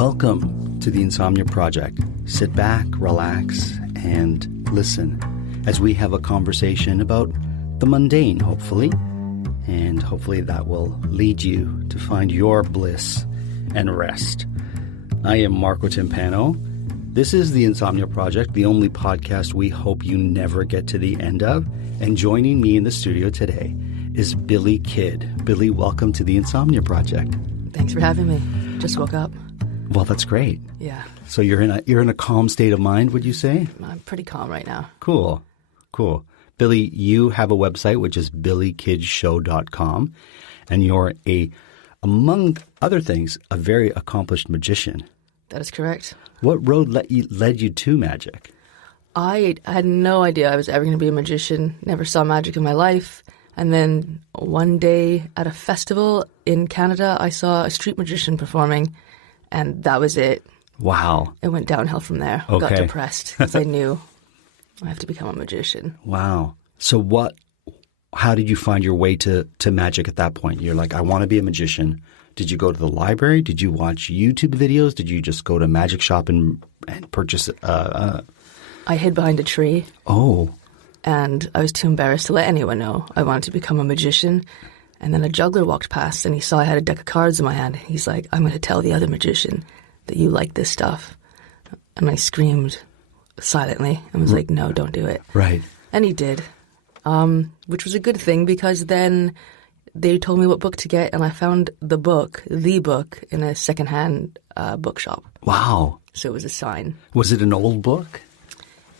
Welcome to the Insomnia Project. Sit back, relax, and listen as we have a conversation about the mundane, hopefully. And hopefully that will lead you to find your bliss and rest. I am Marco Timpano. This is the Insomnia Project, the only podcast we hope you never get to the end of. And joining me in the studio today is Billy Kidd. Billy, welcome to the Insomnia Project. Thanks for having me. Just woke up. Well, that's great. Yeah. So you're in a calm state of mind, would you say? I'm pretty calm right now. Cool. Billy, you have a website, which is billykiddshow.com, and you're among other things, a very accomplished magician. That is correct. What road led you to magic? I had no idea I was ever going to be a magician. Never saw magic in my life. And then one day at a festival in Canada, I saw a street magician performing, and that was it. Wow. It went downhill from there. I got depressed because I knew I have to become a magician. Wow. So how did you find your way to magic at that point? You're like, I want to be a magician. Did you go to the library? Did you watch YouTube videos? Did you just go to a magic shop and purchase? I hid behind a tree. Oh. And I was too embarrassed to let anyone know I wanted to become a magician. And then a juggler walked past and he saw I had a deck of cards in my hand. He's like, I'm going to tell the other magician that you like this stuff. And I screamed silently and was like, no, don't do it. Right. And he did, which was a good thing because then they told me what book to get and I found the book in a secondhand bookshop. Wow. So it was a sign. Was it an old book?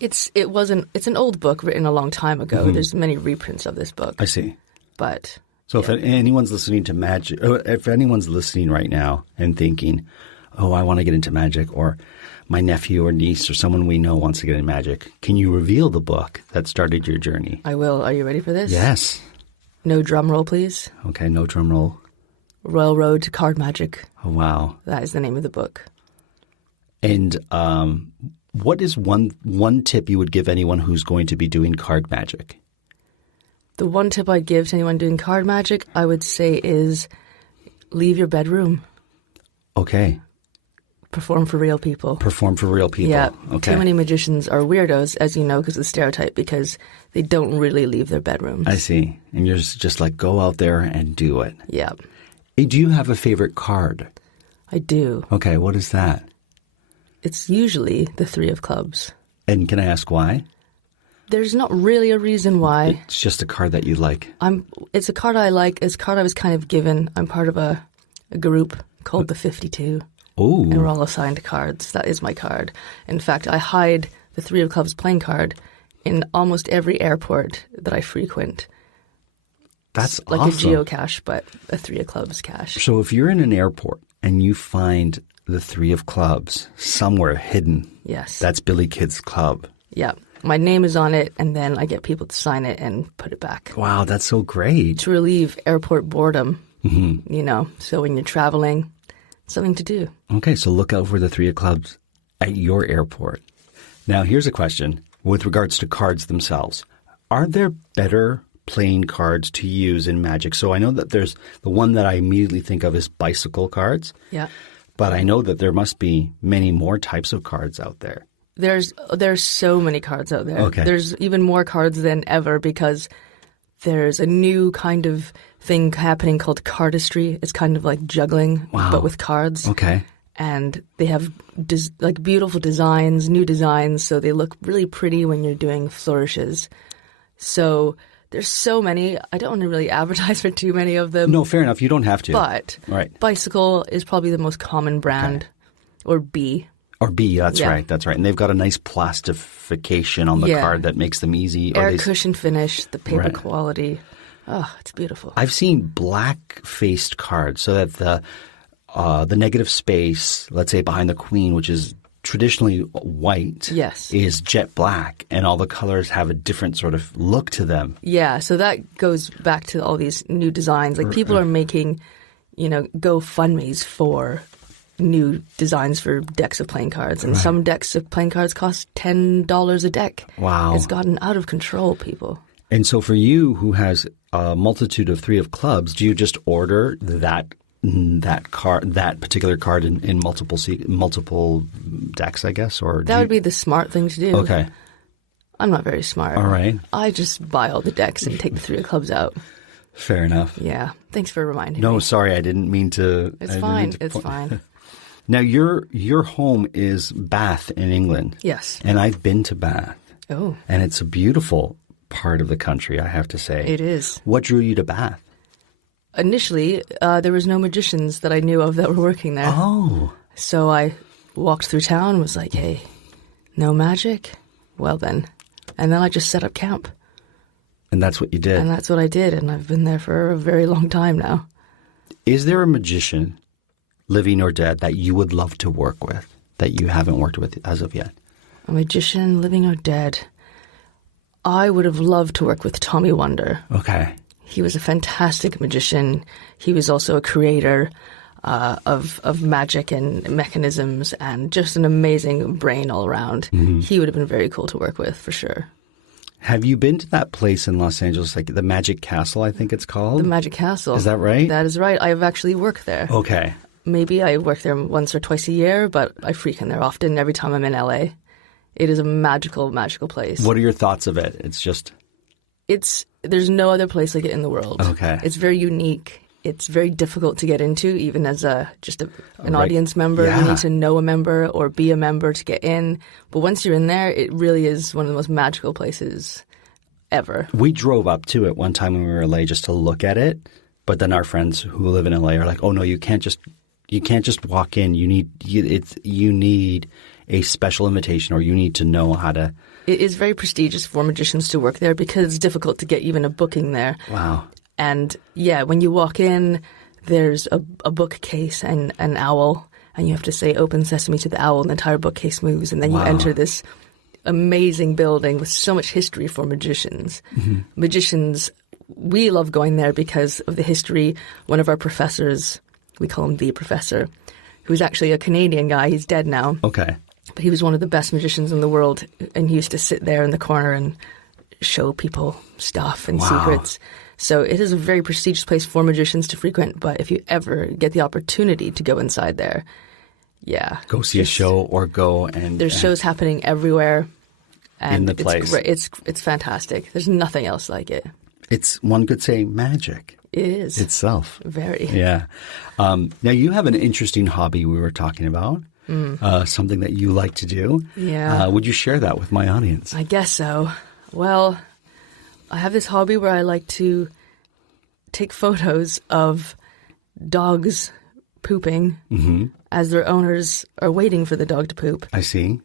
It's an old book written a long time ago. Mm-hmm. There's many reprints of this book. I see. But so if anyone's listening to magic, if anyone's listening right now and thinking, oh, I want to get into magic, or my nephew or niece or someone we know wants to get into magic, can you reveal the book that started your journey? I will. Are you ready for this? Yes. No drum roll, please. Okay, no drum roll. Royal Road to Card Magic. Oh, wow. That is the name of the book. And what is one tip you would give anyone who's going to be doing card magic? The one tip I'd give to anyone doing card magic, I would say, is leave your bedroom. Okay. Perform for real people. Perform for real people. Yeah. Okay. Too many magicians are weirdos, as you know, because of the stereotype, because they don't really leave their bedrooms. I see. And you're just like, go out there and do it. Yeah. Hey, do you have a favorite card? I do. Okay. What is that? It's usually the 3 of clubs. And can I ask why? There's not really a reason why. It's just a card that you like. It's a card I like. It's a card I was kind of given. I'm part of a group called the 52. Oh. And we're all assigned cards. That is my card. In fact, I hide the 3 of clubs playing card in almost every airport that I frequent. That's awesome. Like a geocache, but a 3 of clubs cache. So if you're in an airport and you find the 3 of clubs somewhere hidden. Yes. That's Billy Kidd's club. Yeah. My name is on it, and then I get people to sign it and put it back. Wow, that's so great. To relieve airport boredom, so when you're traveling, something to do. Okay, so look out for the 3 of clubs at your airport. Now, here's a question with regards to cards themselves. Are there better playing cards to use in magic? So I know that there's the one that I immediately think of is bicycle cards. Yeah. But I know that there must be many more types of cards out there. There's so many cards out there. Okay. There's even more cards than ever because there's a new kind of thing happening called cardistry. It's kind of like juggling, but with cards. Okay. And they have beautiful designs, new designs, so they look really pretty when you're doing flourishes. So there's so many. I don't want to really advertise for too many of them. No, fair enough. You don't have to. But Bicycle is probably the most common brand, or B. Or B, that's right. That's right. And they've got a nice plastification on the card that makes them easy. Air cushion finish, the paper quality. Oh, it's beautiful. I've seen black-faced cards so that the negative space, let's say behind the queen, which is traditionally white, is jet black, and all the colors have a different sort of look to them. Yeah, so that goes back to all these new designs. Like people are making, GoFundMes for new designs for decks of playing cards. And some decks of playing cards cost $10 a deck. Wow. It's gotten out of control, people. And so for you, who has a multitude of 3 of clubs, do you just order that that particular card in multiple decks, I guess? Or That would be the smart thing to do. Okay. I'm not very smart. All right. I just buy all the decks and take the 3 of clubs out. Fair enough. Yeah. Thanks for reminding me. No, sorry, I didn't mean to. It's fine. It's fine. Now, your home is Bath in England. Yes. And I've been to Bath. Oh. And it's a beautiful part of the country, I have to say. It is. What drew you to Bath? Initially, there was no magicians that I knew of that were working there. Oh. So I walked through town and was like, hey, no magic? Well then. And then I just set up camp. And that's what you did? And that's what I did, and I've been there for a very long time now. Is there a magician, living or dead, that you would love to work with, that you haven't worked with as of yet? A magician, living or dead? I would have loved to work with Tommy Wonder. Okay. He was a fantastic magician. He was also a creator of magic and mechanisms and just an amazing brain all around. Mm-hmm. He would have been very cool to work with, for sure. Have you been to that place in Los Angeles, like the Magic Castle, I think it's called? The Magic Castle. Is that right? That is right. I've actually worked there. Okay. Maybe I work there once or twice a year, but I frequent there often every time I'm in LA. It is a magical, magical place. What are your thoughts of it? There's no other place like it in the world. Okay. It's very unique. It's very difficult to get into, even as an audience member. Yeah. You need to know a member or be a member to get in. But once you're in there, it really is one of the most magical places ever. We drove up to it one time when we were in LA just to look at it. But then our friends who live in LA are like, "Oh no, you can't just walk in. You need a special invitation, or you need to know how to." It is very prestigious for magicians to work there because it's difficult to get even a booking there. Wow. And yeah, when you walk in, there's a bookcase and an owl, and you have to say "Open Sesame" to the owl, and the entire bookcase moves, and then you enter this amazing building with so much history for magicians. Mm-hmm. Magicians, we love going there because of the history. One of our professors, we call him the professor, who's actually a Canadian guy. He's dead now. Okay. But he was one of the best magicians in the world, and he used to sit there in the corner and show people stuff and secrets. So it is a very prestigious place for magicians to frequent, but if you ever get the opportunity to go inside there, go see a show or go and... There's shows happening everywhere. And in the place. It's fantastic. There's nothing else like it. It's, one could say, magic. It is. Itself. Very. Yeah. Now, you have an interesting hobby we were talking about, something that you like to do. Yeah. Would you share that with my audience? I guess so. Well, I have this hobby where I like to take photos of dogs pooping as their owners are waiting for the dog to poop. I see.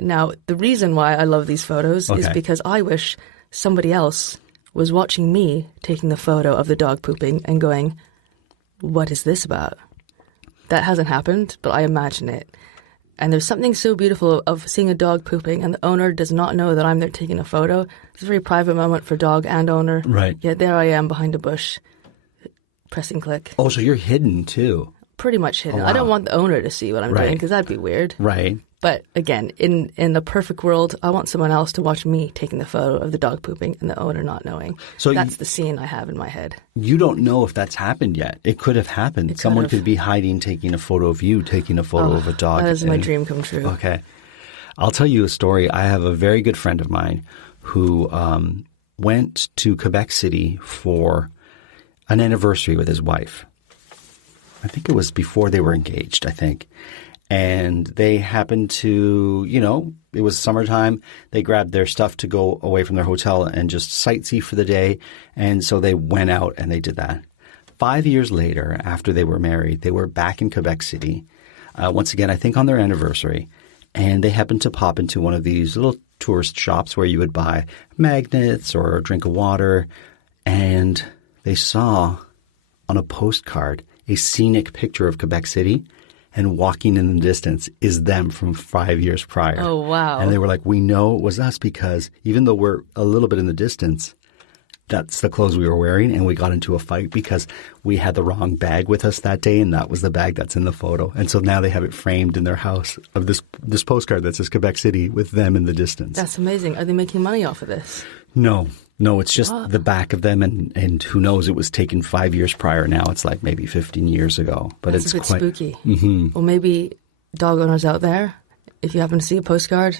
Now, the reason why I love these photos is because I wish somebody else was watching me taking the photo of the dog pooping and going, what is this about? That hasn't happened, but I imagine it. And there's something so beautiful of seeing a dog pooping and the owner does not know that I'm there taking a photo. It's a very private moment for dog and owner. Right. Yet there I am behind a bush, pressing click. Oh, so you're hidden too. Pretty much hidden. Oh, wow. I don't want the owner to see what I'm doing because that'd be weird. Right. But again, in the perfect world, I want someone else to watch me taking the photo of the dog pooping and the owner not knowing. So that's the scene I have in my head. You don't know if that's happened yet. It could have happened. Someone could be hiding, taking a photo of you, taking a photo of a dog. That is my dream come true. Okay. I'll tell you a story. I have a very good friend of mine who went to Quebec City for an anniversary with his wife. I think it was before they were engaged, I think. And they happened to, it was summertime. They grabbed their stuff to go away from their hotel and just sightsee for the day. And so they went out and they did that. 5 years later, after they were married, they were back in Quebec City. Once again, I think on their anniversary. And they happened to pop into one of these little tourist shops where you would buy magnets or a drink of water. And they saw on a postcard a scenic picture of Quebec City. And walking in the distance is them from 5 years prior. Oh, wow. And they were like, we know it was us because even though we're a little bit in the distance, that's the clothes we were wearing. And we got into a fight because we had the wrong bag with us that day. And that was the bag that's in the photo. And so now they have it framed in their house of this postcard that says Quebec City with them in the distance. That's amazing. Are they making money off of this? No. No, it's just the back of them, and who knows, it was taken 5 years prior. Now it's like maybe 15 years ago. But That's it's a bit quite spooky. Mm-hmm. Well, maybe dog owners out there, if you happen to see a postcard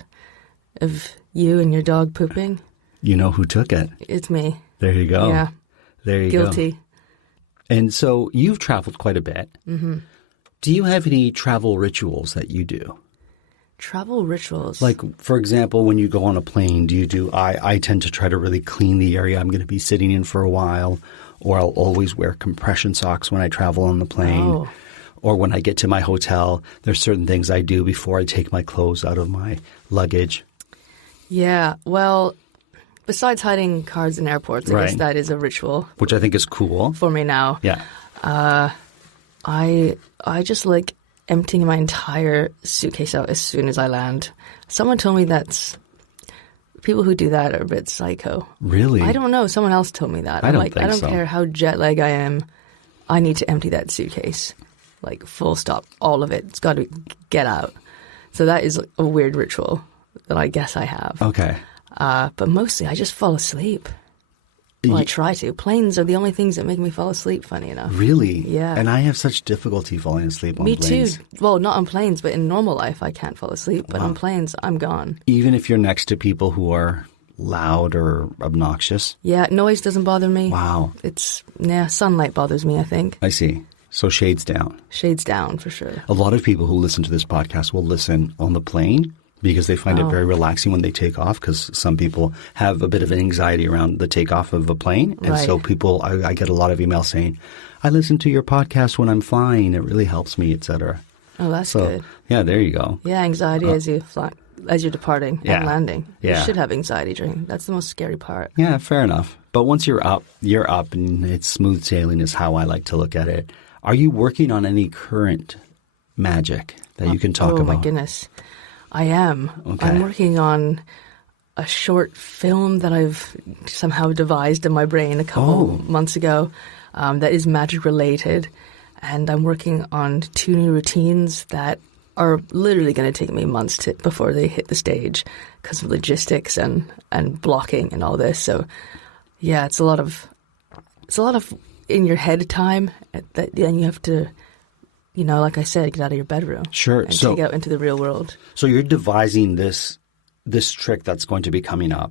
of you and your dog pooping, You know who took it. it's me. There you go. Yeah. There you go. Guilty. And so you've traveled quite a bit. Mm-hmm. Do you have any travel rituals that you do? Travel rituals. Like, for example, when you go on a plane, I tend to try to really clean the area I'm going to be sitting in for a while, or I'll always wear compression socks when I travel on the plane. Oh. Or when I get to my hotel, there's certain things I do before I take my clothes out of my luggage. Yeah, well, besides hiding cards in airports, I guess Right. that is a ritual Which I think is cool. for me now. Yeah. I just like emptying my entire suitcase out as soon as I land. Someone told me people who do that are a bit psycho. Really? I don't know. Someone else told me that. I I'm don't like, think I don't so. care how jet lag I am. I need to empty that suitcase. Like, full stop. All of it. It's got to get out. So that is a weird ritual that I guess I have. Okay. But mostly I just fall asleep. Well, I try to. Planes are the only things that make me fall asleep, funny enough. Really? Yeah. And I have such difficulty falling asleep on Me planes. too. Well, not on planes, but in normal life I can't fall asleep. But on planes, I'm gone. Even if you're next to people who are loud or obnoxious? Yeah, noise doesn't bother me. Wow. Sunlight bothers me, I think. I see. So shades down. Shades down, for sure. A lot of people who listen to this podcast will listen on the plane because they find it very relaxing when they take off, because some people have a bit of anxiety around the takeoff of a plane. And so I get a lot of emails saying, I listen to your podcast when I'm flying. It really helps me, etc. Oh, that's good. Yeah, there you go. Yeah, anxiety as you're departing Yeah. and landing. Yeah. You should have anxiety during. That's the most scary part. Yeah, fair enough. But once you're up, and it's smooth sailing is how I like to look at it. Are you working on any current magic that you can talk about? Oh, my goodness. I am. Okay. I'm working on a short film that I've somehow devised in my brain a couple months ago that is magic related. And I'm working on 2 new routines that are literally going to take me months before they hit the stage because of logistics and blocking and all this. So, yeah, it's a lot of in your head time that then you have to, like I said, get out of your bedroom. Sure. And take out into the real world. So you're devising this trick that's going to be coming up,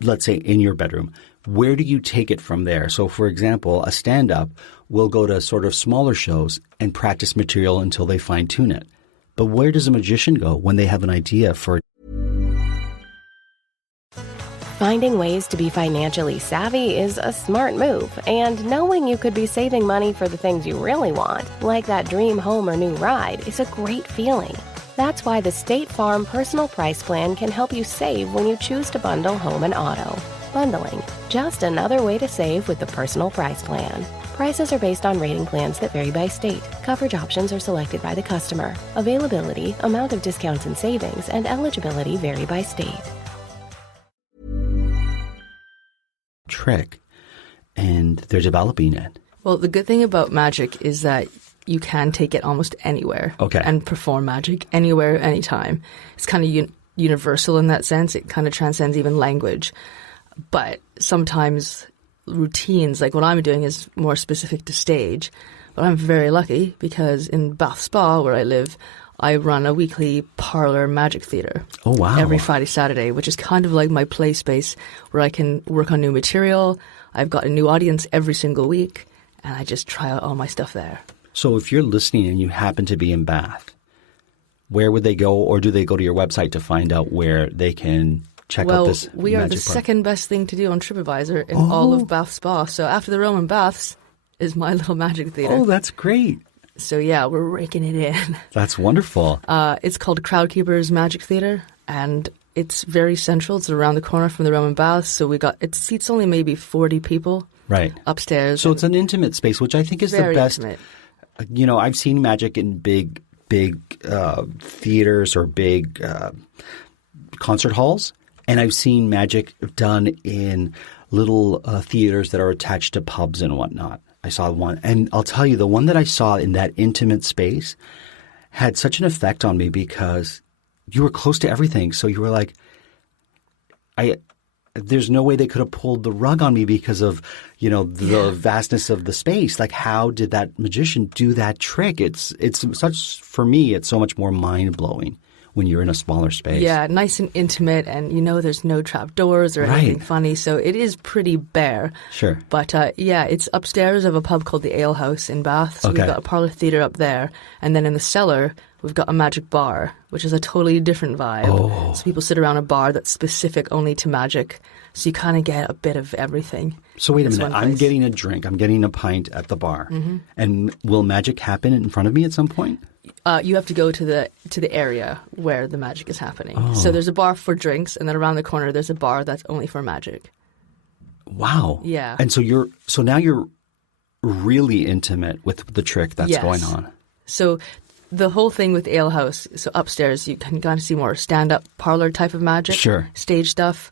let's say in your bedroom. Where do you take it from there? So, for example, a stand-up will go to sort of smaller shows and practice material until they fine-tune it. But where does a magician go when they have an idea for? Finding ways to be financially savvy is a smart move, and knowing you could be saving money for the things you really want, like that dream home or new ride, is a great feeling. That's why the State Farm Personal Price Plan can help you save when you choose to bundle home and auto. Bundling, just another way to save with the Personal Price Plan. Prices are based on rating plans that vary by state. Coverage options are selected by the customer. Availability, amount of discounts and savings, and eligibility vary by state. Trick, and they're developing it. Well, the good thing about magic is that you can take it almost anywhere and perform magic anywhere, anytime. It's kind of universal in that sense. It kind of transcends even language. But sometimes routines, like what I'm doing, is more specific to stage. But I'm very lucky because in Bath Spa, where I live, I run a weekly parlor magic theater. Oh, wow. Every Friday, Saturday, which is kind of like my play space where I can work on new material. I've got a new audience every single week, and I just try out all my stuff there. So if you're listening and you happen to be in Bath, where would they go, or do they go to your website to find out where they can check out this magic? Well, we are the second best thing to do on TripAdvisor in all of Bath Spa. So after the Roman Baths is my little magic theater. Oh, that's great. So yeah, we're raking it in. That's wonderful. It's called Crowdkeeper's Magic Theater, and it's very central. It's around the corner from the Roman Baths. So it seats only maybe 40 people upstairs. So it's an intimate space, which I think is the best. Intimate. I've seen magic in big theaters or big concert halls, and I've seen magic done in little theaters that are attached to pubs and whatnot. I saw one, and I'll tell you, the one that I saw in that intimate space had such an effect on me because you were close to everything. So you were like, there's no way they could have pulled the rug on me because of, the vastness of the space. Like, how did that magician do that trick? For me, it's so much more mind-blowing when you're in a smaller space. Yeah, nice and intimate, and there's no trap doors or anything funny, so it is pretty bare. Sure. But it's upstairs of a pub called the Ale House in Bath, so we've got a parlor theatre up there, and then in the cellar we've got a magic bar, which is a totally different vibe. Oh. So people sit around a bar that's specific only to magic, so you kind of get a bit of everything. So wait a minute, I'm getting a drink, I'm getting a pint at the bar, and will magic happen in front of me at some point? You have to go to the area where the magic is happening. Oh. So there's a bar for drinks, and then around the corner there's a bar that's only for magic. Wow. Yeah. And so now you're really intimate with the trick that's going on. So the whole thing with Ale House, so upstairs you can kind of see more stand-up parlor type of magic, stage stuff,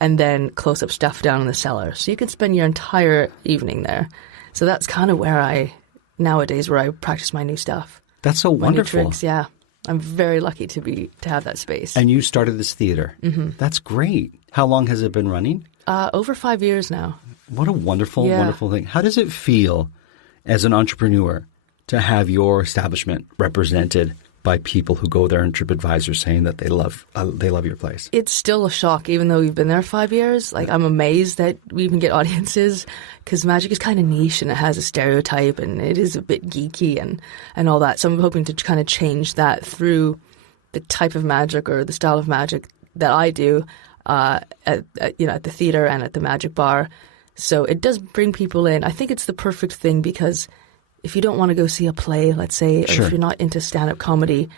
and then close-up stuff down in the cellar. So you can spend your entire evening there. So that's kind of where I practice my new stuff. That's so wonderful. My new tricks, yeah. I'm very lucky to have that space. And you started this theater. Mm-hmm. That's great. How long has it been running? Over 5 years now. What a wonderful, wonderful thing. How does it feel as an entrepreneur to have your establishment represented by people who go there and TripAdvisor saying that they love your place? It's still a shock, even though we've been there 5 years. Like, I'm amazed that we even get audiences, because magic is kind of niche and it has a stereotype and it is a bit geeky and all that. So I'm hoping to kind of change that through the type of magic or the style of magic that I do at the theater and at the magic bar. So it does bring people in. I think it's the perfect thing, because if you don't want to go see a play, let's say, or if you're not into stand-up comedy,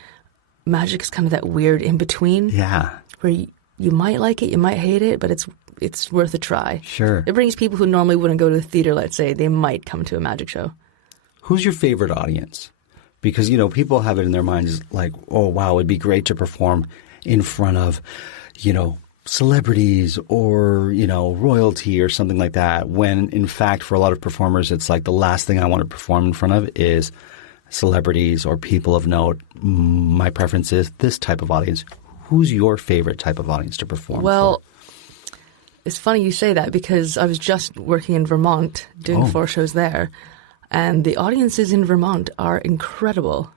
magic is kind of that weird in-between. Yeah. Where you might like it, you might hate it, but it's worth a try. Sure. It brings people who normally wouldn't go to the theater, let's say, they might come to a magic show. Who's your favorite audience? Because, people have it in their minds like, oh, wow, it'd be great to perform in front of, celebrities or, royalty or something like that, when in fact for a lot of performers it's like the last thing I want to perform in front of is celebrities or people of note. My preference is this type of audience. Who's your favorite type of audience to perform for? It's funny you say that, because I was just working in Vermont doing 4 shows there, and the audiences in Vermont are incredible.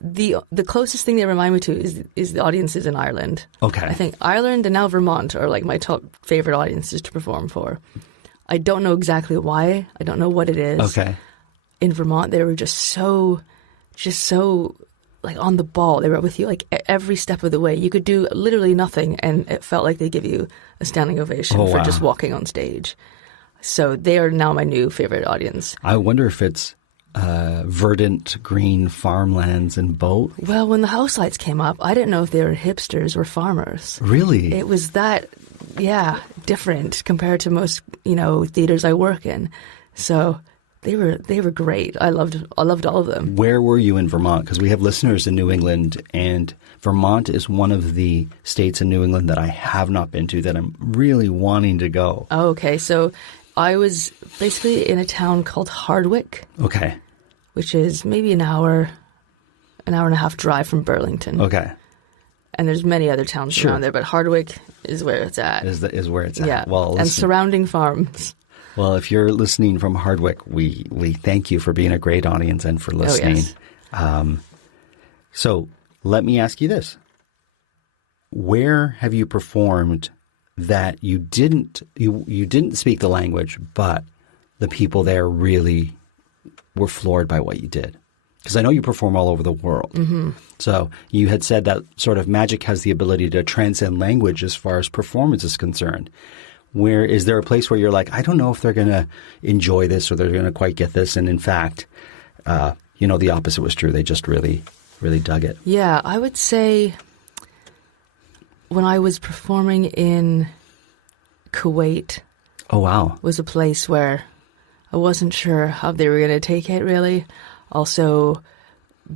The closest thing they remind me to is the audiences in Ireland. Okay. I think Ireland and now Vermont are like my top favorite audiences to perform for. I don't know exactly why. I don't know what it is. Okay. In Vermont, they were just so like on the ball. They were with you like every step of the way. You could do literally nothing, and it felt like they give you a standing ovation for just walking on stage. So they are now my new favorite audience. I wonder if it's verdant green farmlands and boat. Well, when the house lights came up, I didn't know if they were hipsters or farmers. Really? It was that, different compared to most, theaters I work in. So they were great. I loved all of them. Where were you in Vermont? Because we have listeners in New England, and Vermont is one of the states in New England that I have not been to that I'm really wanting to go. Oh, okay. So I was basically in a town called Hardwick. Okay. Which is maybe an hour and a half drive from Burlington. Okay. And there's many other towns around there, but Hardwick is where it's at. Is where it's at. Yeah. Well, and surrounding farms. Well, if you're listening from Hardwick, we thank you for being a great audience and for listening. Oh, yes. So let me ask you this. Where have you performed that you didn't speak the language, but the people there really were floored by what you did? Because I know you perform all over the world. Mm-hmm. So you had said that sort of magic has the ability to transcend language as far as performance is concerned. Where is there a place where you're like, I don't know if they're going to enjoy this or they're going to quite get this? And in fact, the opposite was true. They just really, really dug it. Yeah, I would say when I was performing in Kuwait. Oh, wow. Was a place where I wasn't sure how they were going to take it, really. Also,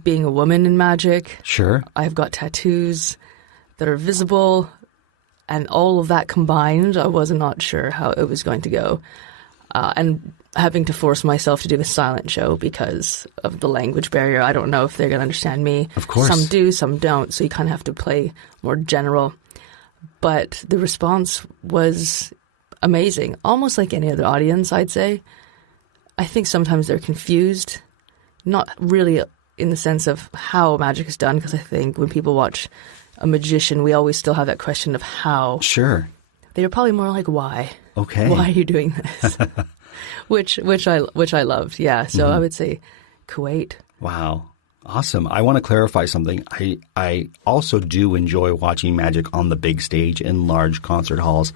being a woman in magic. Sure. I've got tattoos that are visible. And all of that combined, I was not sure how it was going to go. And having to force myself to do a silent show because of the language barrier. I don't know if they're going to understand me. Of course. Some do, some don't. So you kind of have to play more general. But the response was amazing, almost like any other audience, I'd say. I think sometimes they're confused, not really in the sense of how magic is done, because I think when people watch a magician, we always still have that question of how. Sure. They're probably more like, why? Okay. Why are you doing this? which I loved, yeah. So I would say Kuwait. Wow. Awesome. I want to clarify something. I also do enjoy watching magic on the big stage in large concert halls,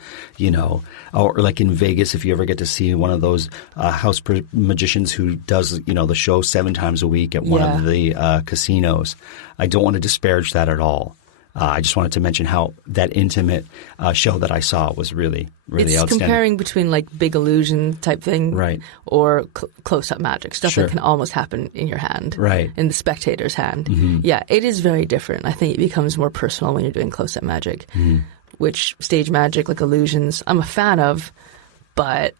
or like in Vegas, if you ever get to see one of those house magicians who does, the show 7 times a week at one of the casinos. I don't want to disparage that at all. I just wanted to mention how that intimate show that I saw was really, really outstanding. It's comparing between like big illusion type thing, right, or close-up magic, stuff that can almost happen in your hand, right, in the spectator's hand. Yeah, it is very different. I think it becomes more personal when you're doing close-up magic, which stage magic, like illusions, I'm a fan of, but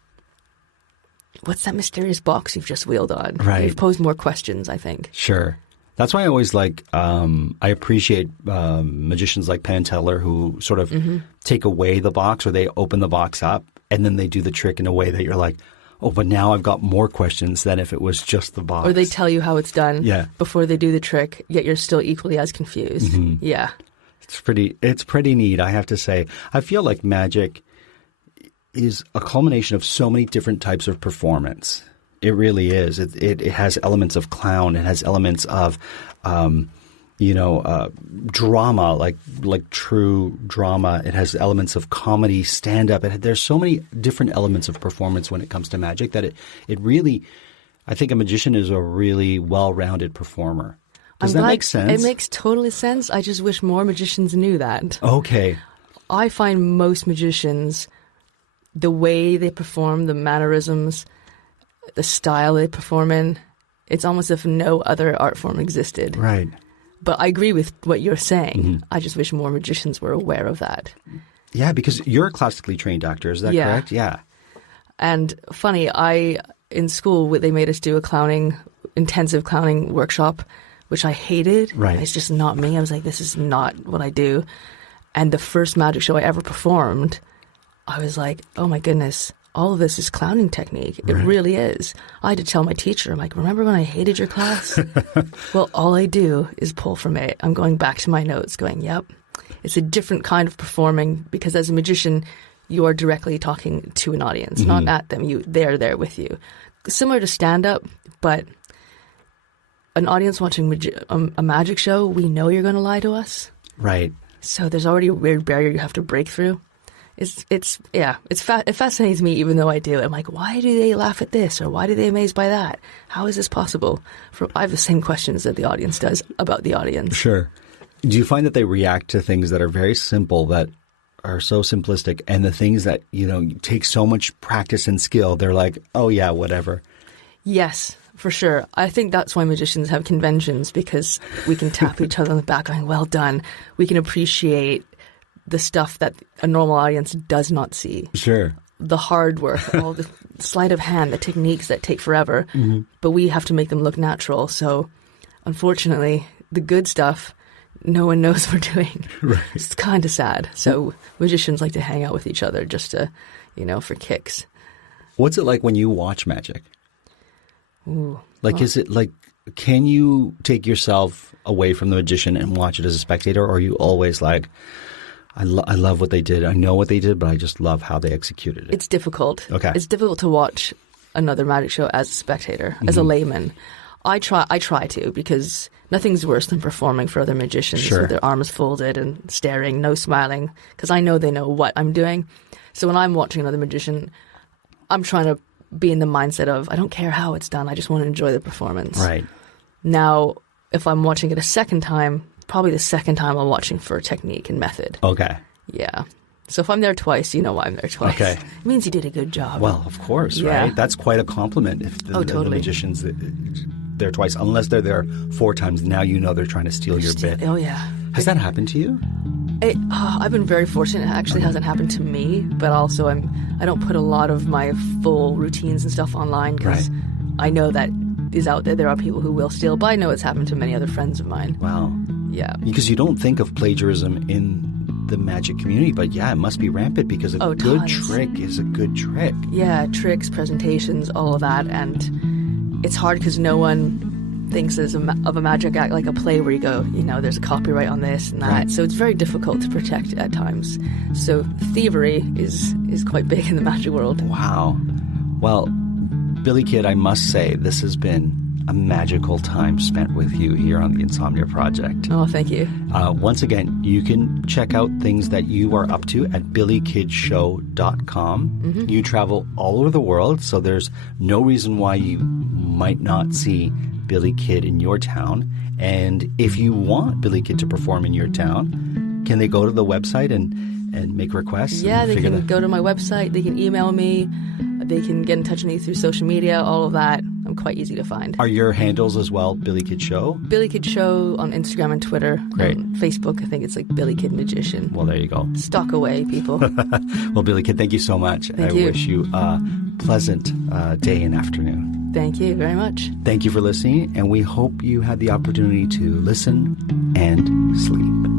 what's that mysterious box you've just wheeled on? Right. You've posed more questions, I think. Sure. That's why I always I appreciate magicians like Penn and Teller who sort of take away the box, or they open the box up and then they do the trick in a way that you're like, oh, but now I've got more questions than if it was just the box. Or they tell you how it's done before they do the trick, yet you're still equally as confused. Yeah. It's pretty neat, I have to say. I feel like magic is a culmination of so many different types of performance. It really is. It has elements of clown. It has elements of, drama, like true drama. It has elements of comedy, stand-up. There's so many different elements of performance when it comes to magic that it really, I think a magician is a really well-rounded performer. Does that make sense? It makes totally sense. I just wish more magicians knew that. Okay. I find most magicians, the way they perform, the mannerisms, the style they perform in, it's almost as if no other art form existed. Right. But I agree with what you're saying. I just wish more magicians were aware of that. Yeah, because you're a classically trained actor, is that correct? Yeah. And funny, in school, they made us do a intensive clowning workshop, which I hated. Right. It's just not me. I was like, this is not what I do. And the first magic show I ever performed, I was like, oh my goodness, all of this is clowning technique. It really is. I had to tell my teacher, I'm like, remember when I hated your class? Well, all I do is pull from it. I'm going back to my notes going, yep. It's a different kind of performing because as a magician, you are directly talking to an audience, not at them. They're there with you. Similar to stand-up, but an audience watching a magic show, we know you're going to lie to us. Right. So there's already a weird barrier you have to break through. It fascinates me even though I do. I'm like, why do they laugh at this? Or why do they amazed by that? How is this possible? I have the same questions that the audience does about the audience. Sure. Do you find that they react to things that are very simple, that are so simplistic, and the things that, take so much practice and skill, they're like, oh yeah, whatever? Yes, for sure. I think that's why magicians have conventions, because we can tap each other on the back going, well done. We can appreciate the stuff that a normal audience does not see. Sure. The hard work, all the sleight of hand, the techniques that take forever, but we have to make them look natural. So unfortunately, the good stuff, no one knows we're doing. Right. It's kind of sad. So magicians like to hang out with each other just to, for kicks. What's it like when you watch magic? Ooh. Is it like, can you take yourself away from the magician and watch it as a spectator, or are you always like, I love what they did. I know what they did, but I just love how they executed it. It's difficult. Okay. It's difficult to watch another magic show as a spectator, as a layman. I try to, because nothing's worse than performing for other magicians with their arms folded and staring, no smiling, because I know they know what I'm doing. So when I'm watching another magician, I'm trying to be in the mindset of, I don't care how it's done, I just want to enjoy the performance. Right. Now, if I'm watching it a second time, probably the second time I'm watching for technique and method. Okay. Yeah. So if I'm there twice, you know why I'm there twice. Okay. It means you did a good job. Well, of course, right? That's quite a compliment if the magician's there twice. Unless they're there 4 times, now you know they're trying to steal your bit. Oh, yeah. Has that happened to you? I've been very fortunate. It actually hasn't happened to me, but also I don't put a lot of my full routines and stuff online because I know that is out there. There are people who will steal, but I know it's happened to many other friends of mine. Wow. Yeah. Because you don't think of plagiarism in the magic community. But yeah, it must be rampant because a good tons. trick is a good trick. Yeah, tricks, presentations, all of that. And it's hard because no one thinks of a magic act like a play where you go, there's a copyright on this and that. Right. So it's very difficult to protect at times. So thievery is quite big in the magic world. Wow. Well, Billy Kid, I must say, this has been a magical time spent with you here on the Insomnia Project. Oh, thank you. Once again, you can check out things that you are up to at billykidshow.com. Mm-hmm. You travel all over the world, so there's no reason why you might not see Billy Kid in your town. And if you want Billy Kid to perform in your town, can they go to the website and make requests? Yeah, they can go to my website, they can email me, they can get in touch with me through social media, all of that. I'm quite easy to find. Are your handles as well Billy Kid Show? Billy Kid Show on Instagram and Twitter. Great. On Facebook, I think it's like Billy Kid Magician. Well, there you go. Stalk away, people. Well, Billy Kid, thank you so much. Thank you. Wish you a pleasant day and afternoon. Thank you very much. Thank you for listening, and we hope you had the opportunity to listen and sleep.